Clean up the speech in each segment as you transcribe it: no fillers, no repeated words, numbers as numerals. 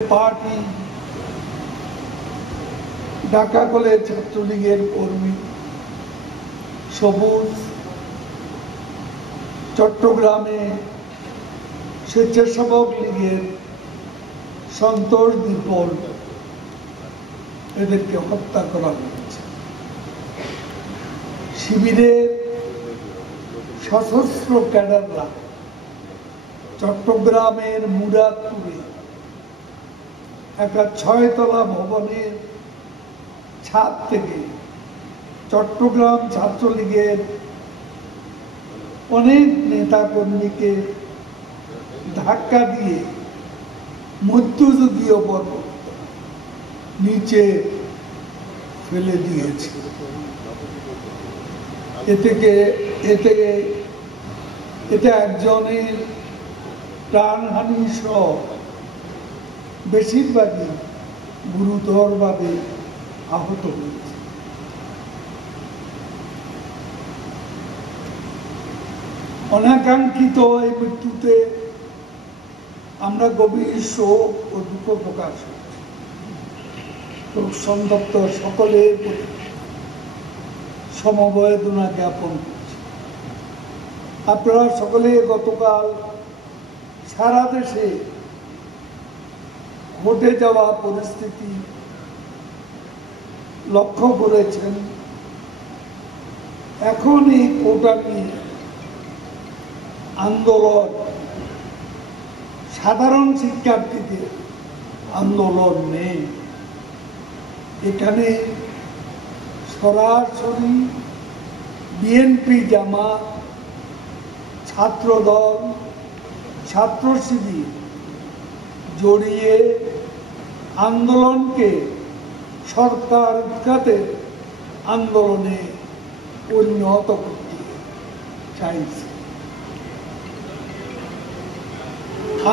Party Dhaka college ছাত্রলীগের কর্মী সবুজ, চট্টগ্রামে স্বেচ্ছাসেবক লীগের সন্তোষ দীপল, এদেরকে হত্যা করা হয়েছে। শিবিরের সশস্ত্র ক্যাডাররা চট্টগ্রামের মুরাদপুরে একটা 6 তলা ভবনের ছাদ থেকে চট্টগ্রাম ছাত্রলীগের অনেক নেতাকর্মীকে ধাক্কা দিয়ে মধ্যযুগীয় পর্বত নিচে ফেলে দিয়েছে। এতে একজনের প্রাণহানি সহ বেশিরভাগই গুরুতরভাবে আহত হয়েছে। অনাকাঙ্ক্ষিত এই মৃত্যুতে আমরা গভীর শোক ও দুঃখ প্রকাশ করছি। সন্তপ্ত সকলের প্রতি সমবেদনা জ্ঞাপন করছি। আপনারা সকলে গতকাল সারা দেশে ঘটে যাওয়া পরিস্থিতি লক্ষ্য করেছেন। এখন এই কোটা নিয়ে আন্দোলন সাধারণ শিক্ষার্থীদের আন্দোলন নেই। এখানে সরাসরি বিএনপি, জামাত, ছাত্রদল, ছাত্র শিবির জড়িয়ে আন্দোলনকে সরকার উৎখাতের আন্দোলনে পরিণত করতে চাইছে।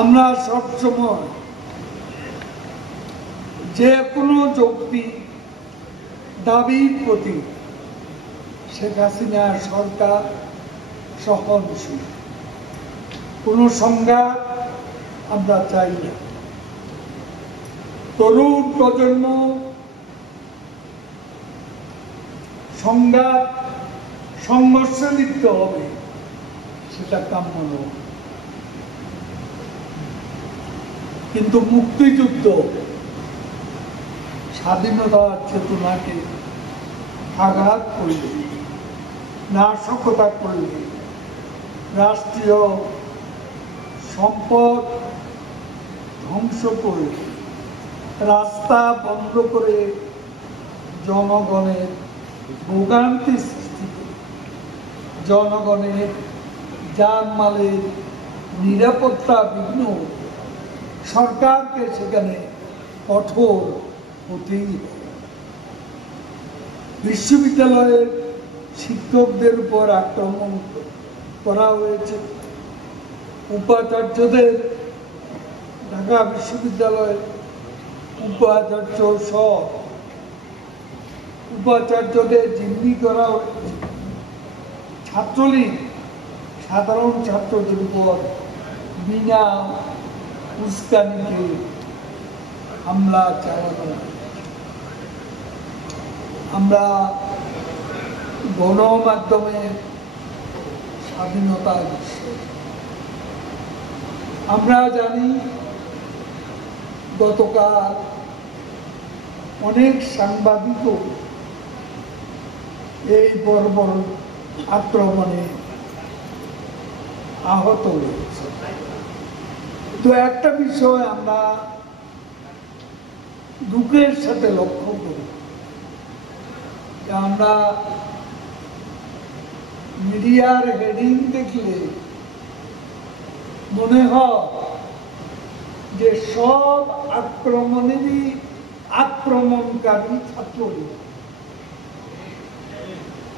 আমরা সবসময় যে কোনো যৌক্তিক দাবির প্রতি শেখ হাসিনার সরকার সহনশীল। কোনো সংঘাত আমরা চাই না। তরুণ প্রজন্ম সংঘাত সংঘর্ষে লিপ্ত হবে, সেটা কাম্য নয়। কিন্তু মুক্তিযুদ্ধ স্বাধীনতার চেতনাকে আঘাত করলে, নাশকতা করলে, রাষ্ট্রীয় সম্পদ ধ্বংস করে, রাস্তা বন্ধ করে জনগণের ভোগান্তি সৃষ্টি করে, জনগণের জানমালের নিরাপত্তা বিঘ্ন, সরকারকে সেখানে কঠোর হতেই হবে। বিশ্ববিদ্যালয়ের শিক্ষকদের উপর আক্রমণ করা হয়েছে। উপাচার্যদের, ঢাকা বিশ্ববিদ্যালয়ের উপাচার্য সহ উপাচার্যদের জিম্মি করা হয়েছে। ছাত্রলীগ সাধারণ ছাত্রদের উপর বিনা উস্কানিতে হামলা চালানো। আমরা গণমাধ্যমের স্বাধীনতার বিষয় আমরা জানি। গতকাল অনেক সাংবাদিকও এই বর্বর আক্রমণে আহত হয়েছে। তো একটা বিষয় আমরা দুঃখের সাথে লক্ষ্য করি, আমরা মিডিয়ার হেডিং দেখলে মনে হয় যে সব আক্রমণেরই আক্রমণকারী ছাত্রলীগ,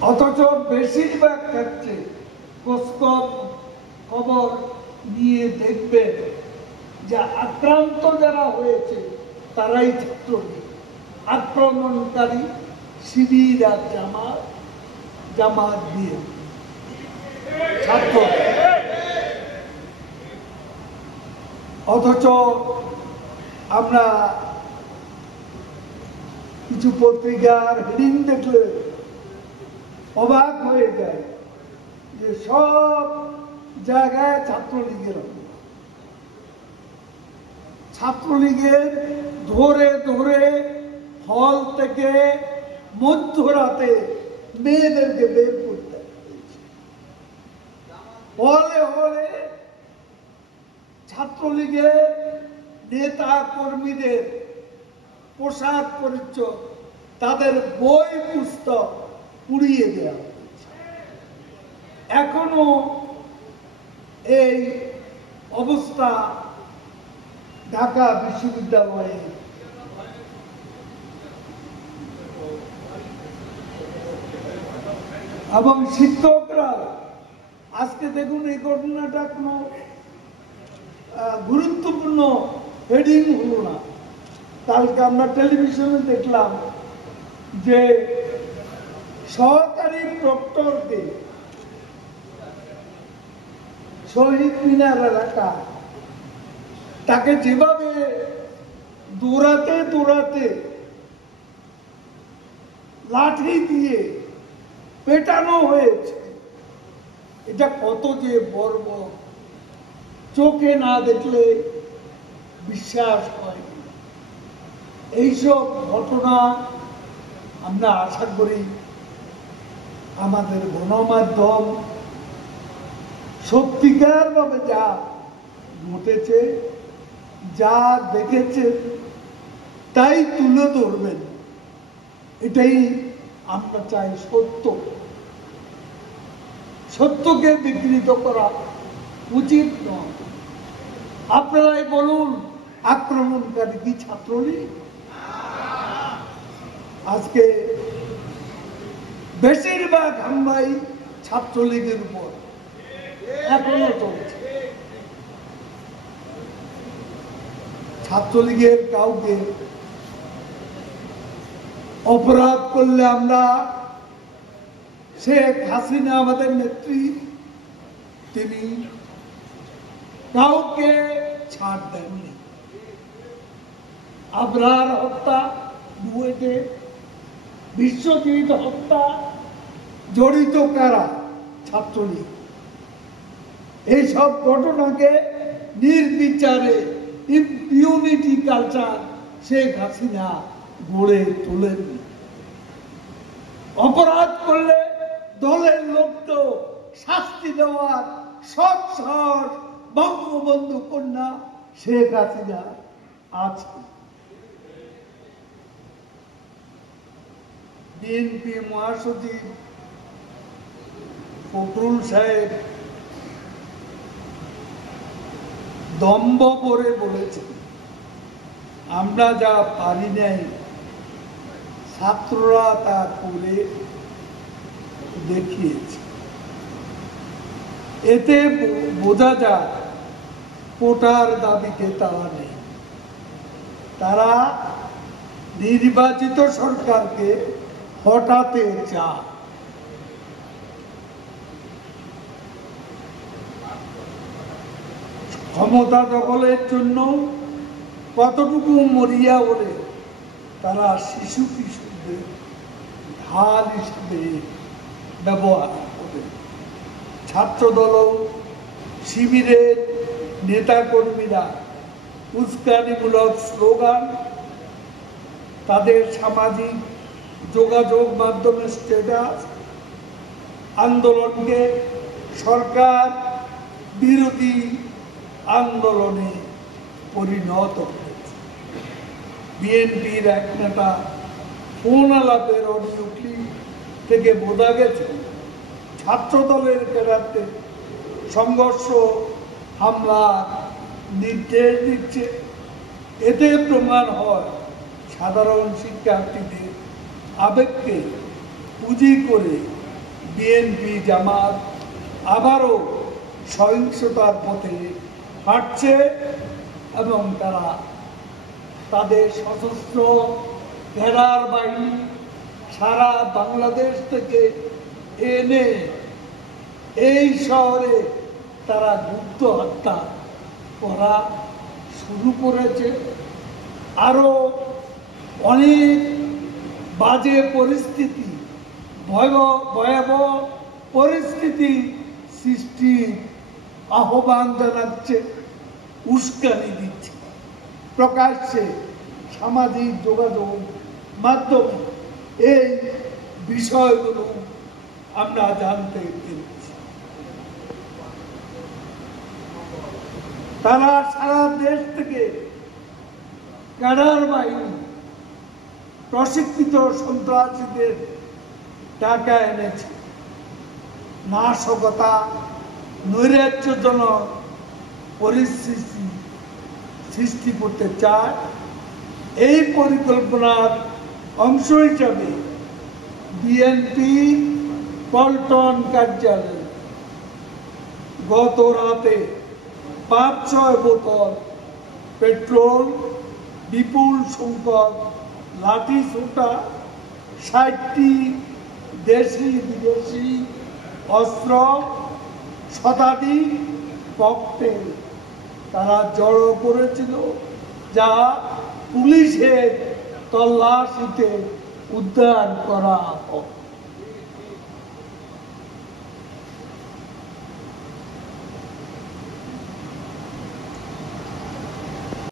অথচ বেশিরভাগ ক্ষেত্রে খবর নিয়ে দেখবেন যে আক্রান্ত যারা হয়েছে তারাই ছাত্রলীগ, আক্রমণকারী শিবির আর জামাত দিয়ে ছাত্র। অথচ আমরা কিছু পত্রিকার হেডিং দেখলে অবাক হয়ে যায় যে সব জায়গায় ছাত্রলীগের ধরে ধরে হল থেকে মধ্যরাতে মেয়েদেরকে বের করতে হলে হলে ছাত্রলীগের নেতা কর্মীদের পোশাক পরিচ্ছদ, তাদের বই পুস্তক পুড়িয়ে দেওয়া হয়েছে। এখনো এই অবস্থা ঢাকা বিশ্ববিদ্যালয়ে এবং শিক্ষকরা আজকে দেখুন এই ঘটনাটা কোনো গুরুত্বপূর্ণ হেডিং হলো না। কালকে আমরা টেলিভিশনে দেখলাম যে সহকারী প্রক্টরকে শহীদ মিনার এলাকা তাকে যেভাবে দৌড়াতে দৌড়াতে লাঠি দিয়ে পেটানো হয়েছে, এটা কত যে বর্বর, চোখে না দেখলে বিশ্বাস হয়। এইসব ঘটনা আমরা আশা করি আমাদের গণমাধ্যম সত্যিকার ভাবে যা ঘটেছে, যা দেখেছে তাই তুলে ধরবেন। এটাই আমরা চাই। সত্যকে বিকৃত করা উচিত নয়। আপনারাই বলুন, আক্রমণকারী কি ছাত্রলীগ? আজকে বেশিরভাগ হামলাই ছাত্রলীগের উপর এখনো চলছে। ছাত্রলীগের কাউকে অপরাধ করলে আমরা, শেখ হাসিনা আমাদের নেত্রী, তিনি কাউকে ছাড় দেননি। আবরার হত্যা, বুয়েটে বিশ্বজিৎ হত্যা জড়িত কারা? ছাত্রলীগ। এইসব ঘটনাকে নির্বিচারে ইম্পিউনিটি কালচার শেখ হাসিনা গড়ে তোলেননি। অপরাধ করলে দলের লোককে শাস্তি দেওয়ার সৎ সাহস বঙ্গবন্ধু কন্যা শেখ হাসিনা আছে। বিএনপি মহাসচিব ফখরুল সাহেব দম্ভ করে বলেছেন, আমরা যা পারি নাই ছাত্ররা তা করে দেখিয়েছে। এতে বোঝা যায় কোটার দাবিতে তারা নেই। তারা নির্বাচিত সরকারকে হটাতে চায়। ক্ষমতা দখলের জন্য কতটুকু মরিয়া বলে তারা শিশু কিশোরদের ঢাল হিসেবে ব্যবহার করে। ছাত্রদল, শিবিরের নেতাকর্মীরা উস্কানিমূলক স্লোগান, তাদের সামাজিক যোগাযোগ মাধ্যমে স্ট্যাটাস আন্দোলনকে সরকার বিরোধী আন্দোলনে পরিণত হয়েছে। বিএনপির এক নেতা ফোন আলাপের অডিও ক্লিপ থেকে বোঝা গেছে ছাত্রদলের ক্যাডারকে সংঘর্ষ হামলার নির্দেশ দিচ্ছে। এতে প্রমাণ হয় সাধারণ শিক্ষার্থীদের আবেগকে পুঁজি করে বিএনপি জামাত আবারও সহিংসতার পথে হাঁটছে এবং তারা তাদের সশস্ত্র ক্যাডার বাহিনী সারা বাংলাদেশ থেকে এনে এই শহরে তারা গুপ্ত হত্যা করা শুরু করেছে আরো অনেক বাজে পরিস্থিতি, ভয়াবহ পরিস্থিতি সৃষ্টির আহ্বান জানাচ্ছে, উস্কানি দিচ্ছে। প্রকাশ্যে সামাজিক যোগাযোগ মাধ্যমে এই বিষয়গুলো আমরা জানতে পেরেছি। তারা সারা দেশ থেকে ক্যাডার বাহিনী, প্রশিক্ষিত সন্ত্রাসীদের টাকা এনেছে, নাশকতা, নৈরাজ্যজনক পরিস্থিতি সৃষ্টি করতে চায়। এই পরিকল্পনার অংশ হিসাবে বিএনপি পল্টন কার্যালয়ে গত রাতে ৫-৬ বোতল পেট্রোল, বিপুল সংখ্যক লাঠি সোঁটা, ৬০টি দেশি বিদেশি অস্ত্র, শতাধিক ককটেল তারা জড়ো করেছিল, যা পুলিশের তল্লাশিতে উদ্ধার করা হয়।